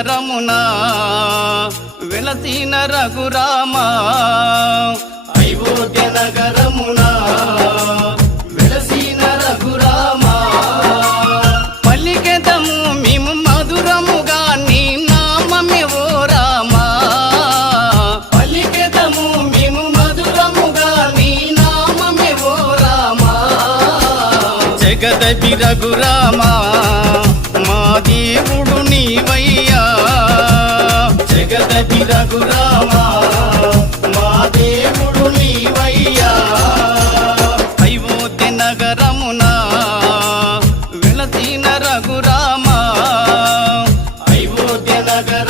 నగరమునా వెలసిన రఘురామా అయోధ్య నగరమునా వెలసిన రఘురామా పలికెదము మేము మధురముగా నీ నామమే ఓ రామా పలికెదము మేము మధురముగా నీ నామమే ఓ రామా జగదపి రఘురామా మా దేవుడు నీవయ్యా జగదపి రఘురామా మా దేవుడు నీవయ్యా అయోధ్య నగరమునా వెలసిన రఘురామా అయోధ్య నగర